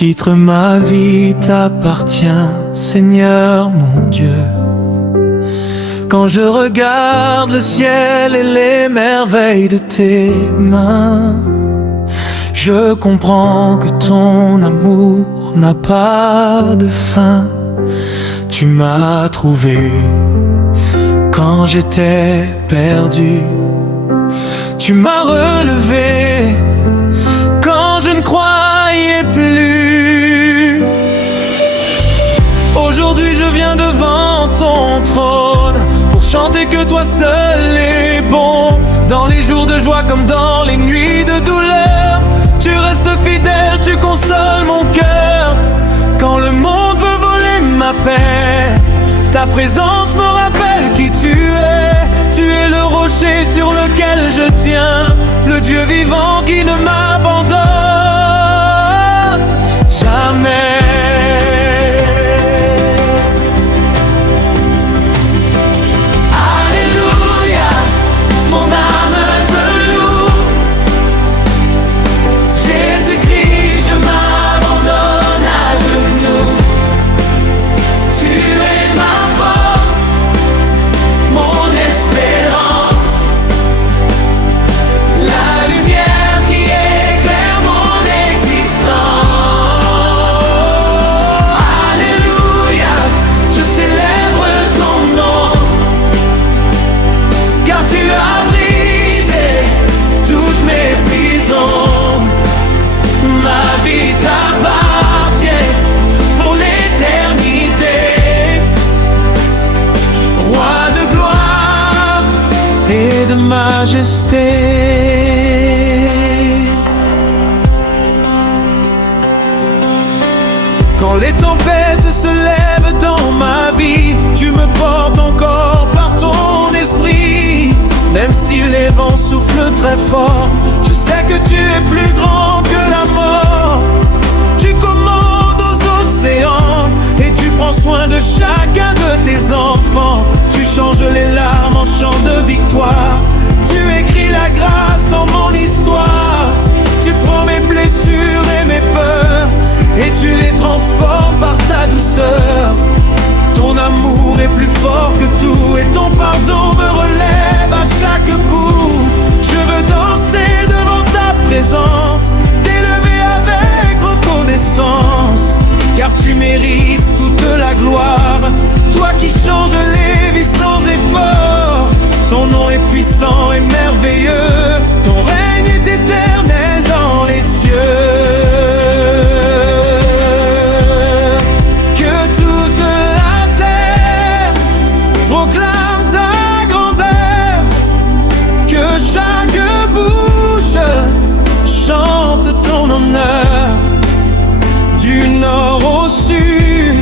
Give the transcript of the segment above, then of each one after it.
titre, ma vie t'appartient, Seigneur mon Dieu. Quand je regarde le ciel et les merveilles de tes mains, je comprends que ton amour n'a pas de fin. Tu m'as trouvé quand j'étais perdu. Tu m'as relevé quand je ne croyais plus. Aujourd'hui je viens devant ton trône pour chanter que toi seul est bon. Dans les jours de joie comme dans les nuits de douleur, tu restes fidèle, tu consoles mon cœur. Quand le monde veut voler ma paix, ta présence me rappelle qui tu es. Tu es le rocher sur lequel je tiens, le Dieu vivant qui ne m'abandonne jamais. Alléluia, mon âme te loue. Jésus-Christ, je m'abandonne à genoux. Tu es ma force, mon espérance, la lumière qui éclaire mon existence. Alléluia, je célèbre ton nom, car tu as brisé toutes mes prisons. Ma vie t'appartient pour l'éternité. Roi de gloire et de majesté. Quand les tempêtes se lèvent dans ma vie, tu me portes encore par ton esprit. Même si les vents soufflent très fort, je sais que tu es plus grand que la mort. Tu commandes aux océans et tu prends soin de chacun de tes enfants. Tu changes les larmes en chant de victoire. Tu écris la grâce dans mon histoire. Tu prends mes blessures et mes peurs et tu les transformes par ta douceur. Ton amour est plus fort que tout et ton pardon me relève à chaque coup. Je veux danser devant ta présence, t'élever avec reconnaissance, car tu mérites toute la gloire. Toi qui changes les vies sans effort, ton nom est puissant et merveilleux. Ton règne est éternel dans les cieux. Que toute la terre proclame ta grandeur, que chaque bouche chante ton honneur. Du nord au sud,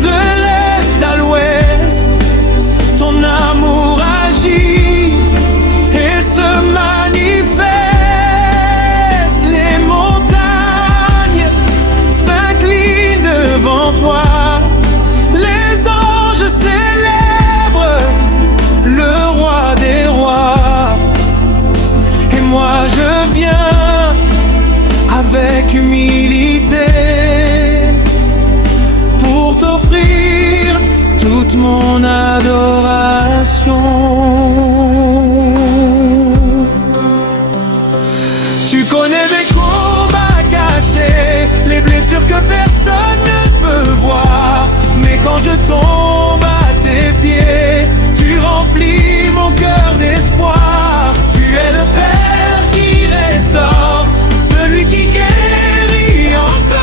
de l'est à l'ouest, ton amour agit et se manifeste. Les montagnes s'inclinent devant toi, les anges célèbrent le roi des rois. Et moi je viens avec humilité pour t'offrir toute mon adoration. Tu connais mes combats cachés, les blessures que personne ne peut voir. Mais quand je tombe à tes pieds, tu remplis mon cœur d'espoir. Tu es le Père qui restaure, celui qui guérit encore.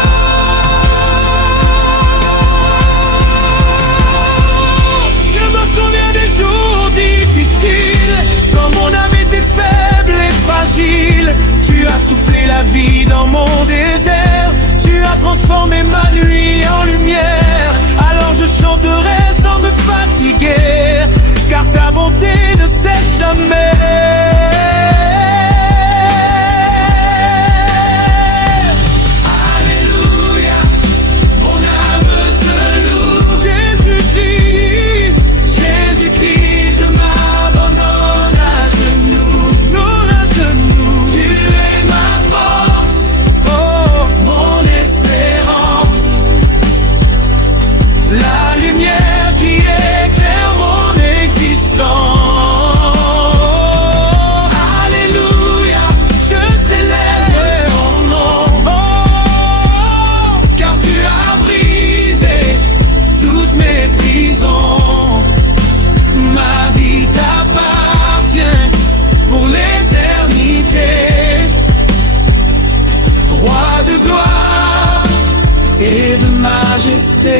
Je me souviens des jours difficiles, quand mon âme était faible et fragile. Tu as soufflé la vie dans mon désert, tu as transformé ma nuit en lumière. Alors je chanterai sans me fatiguer, car ta bonté ne cesse jamais. majesté.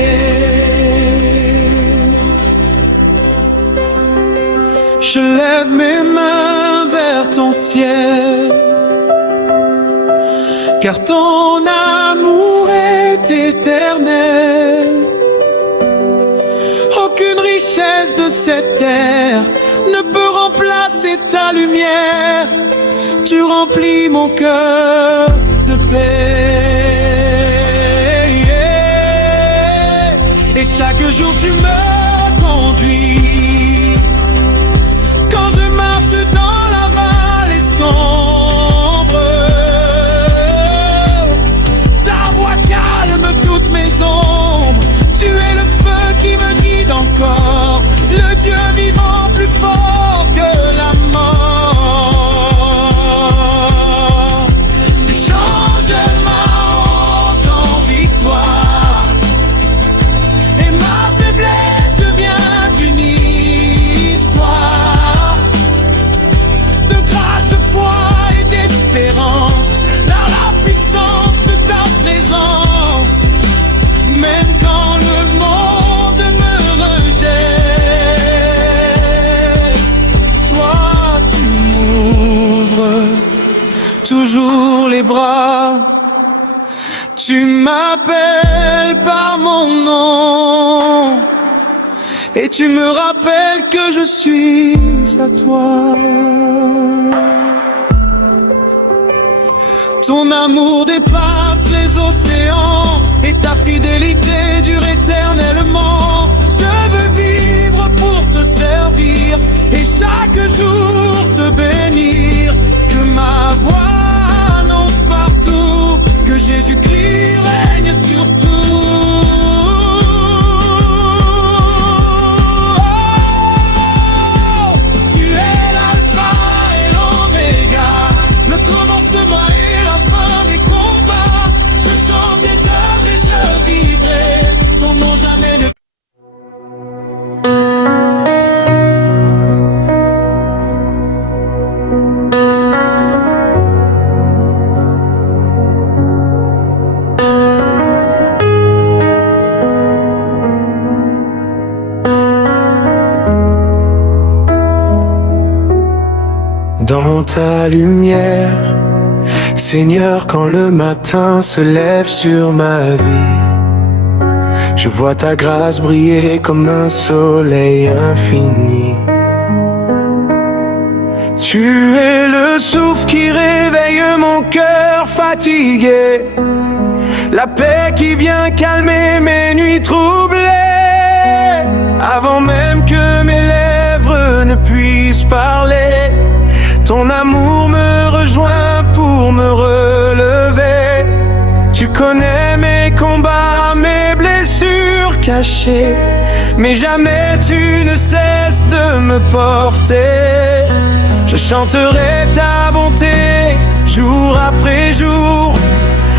Je lève mes mains vers ton ciel, car ton amour est éternel. Aucune richesse de cette terre ne peut remplacer ta lumière. Tu remplis mon cœur de paix. Et chaque jour tu me conduis. Quand je marche dans la vallée sombre, ta voix calme toutes mes ombres. Tu es le feu qui me guide encore, le Dieu vivant plus fort que la mort. Tu changes ma honte en victoire, et ma faiblesse devient une histoire de grâce, de foi et d'espérance, dans la puissance de ta présence. Même quand le monde me rejette, toi tu m'ouvres toujours les bras. Tu m'appelles par mon nom, et tu me rappelles que je suis à toi. Ton amour dépasse les océans, et ta fidélité dure éternellement. Je veux vivre pour te servir, et chaque jour te bénir. Que ma voix annonce partout que Jésus-Christ règne sur tout. Tu es l'alpha et l'oméga, le commencement et la fin des combats. Je chante tes œuvres et je vivrai, ton nom jamais ne... Dans ta lumière, Seigneur, quand le matin se lève sur ma vie, je vois ta grâce briller comme un soleil infini. Tu es le souffle qui réveille mon cœur fatigué, la paix qui vient calmer mes nuits troublées. Avant même que mes lèvres ne puissent parler, ton amour me rejoint pour me relever. Tu connais mes combats, mes blessures cachées, mais jamais tu ne cesses de me porter. Je chanterai ta bonté jour après jour,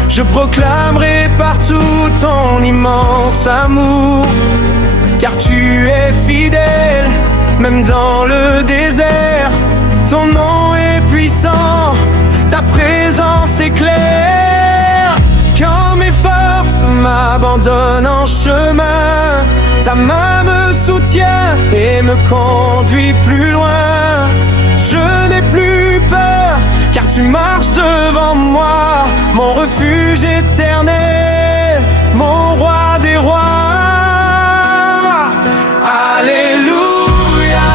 je proclamerai partout ton immense amour. Car tu es fidèle, même dans le désert. Ton nom est puissant, ta présence est claire. Quand mes forces m'abandonnent en chemin, ta main me soutient et me conduit plus loin. Je n'ai plus peur, car tu marches devant moi, mon refuge éternel, mon roi des rois. Alléluia,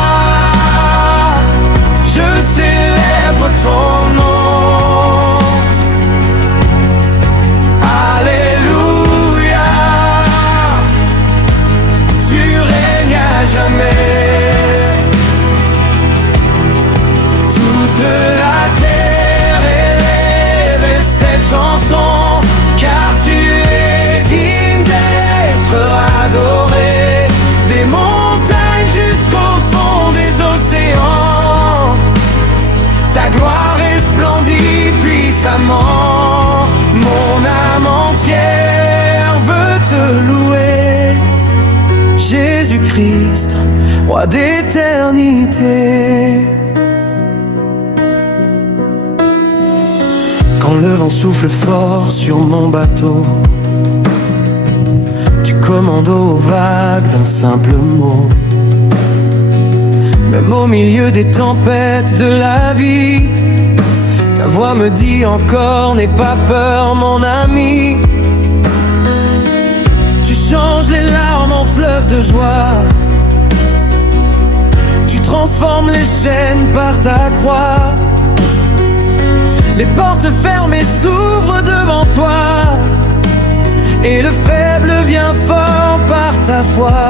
je célèbre ton nom. Alléluia, tu règnes à jamais. Toute la terre élève cette chanson, car tu es digne d'être adoré. Des montagnes jusqu'au fond des océans, ta gloire resplendit puissamment. Mon âme entière veut te louer, Jésus-Christ, roi d'éternité. Quand le vent souffle fort sur mon bateau, commando aux vagues d'un simple mot. Même au milieu des tempêtes de la vie, ta voix me dit encore: n'aie pas peur mon ami. Tu changes les larmes en fleuves de joie, tu transformes les chaînes par ta croix. Les portes fermées s'ouvrent devant toi, et le faible vient fort par ta foi.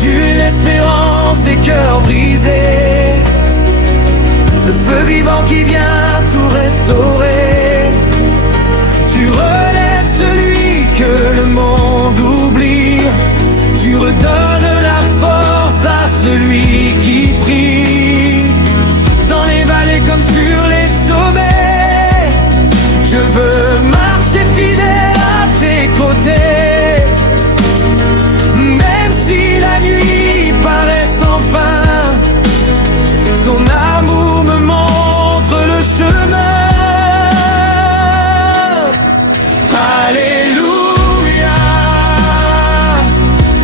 Tu es l'espérance des cœurs brisés, le feu vivant qui vient tout restaurer. Tu relèves celui que le monde oublie, tu redonnes la force à celui qui prie. Dans les vallées comme sur les sommets, je veux marcher fidèle à tes côtés. Même si la nuit paraît sans fin, ton amour me montre le chemin. Alléluia,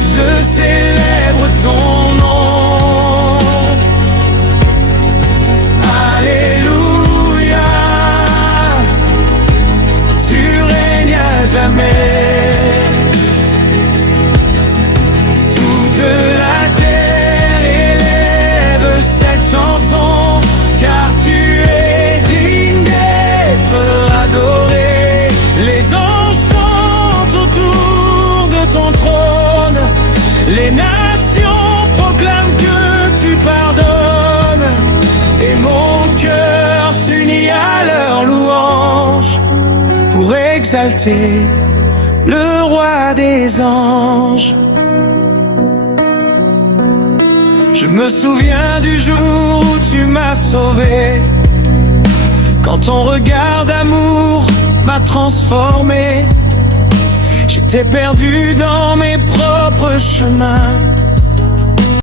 je célèbre ton nom. Alléluia, tu règnes à jamais. Toute la terre élève cette chanson, car tu es digne d'être adoré. Les anges chantent autour de ton trône, les nations proclament que tu pardonnes, et mon cœur s'unit à leur louange pour exalter le roi des anges. Je me souviens du jour où tu m'as sauvé, quand ton regard d'amour m'a transformé. J'étais perdu dans mes propres chemins,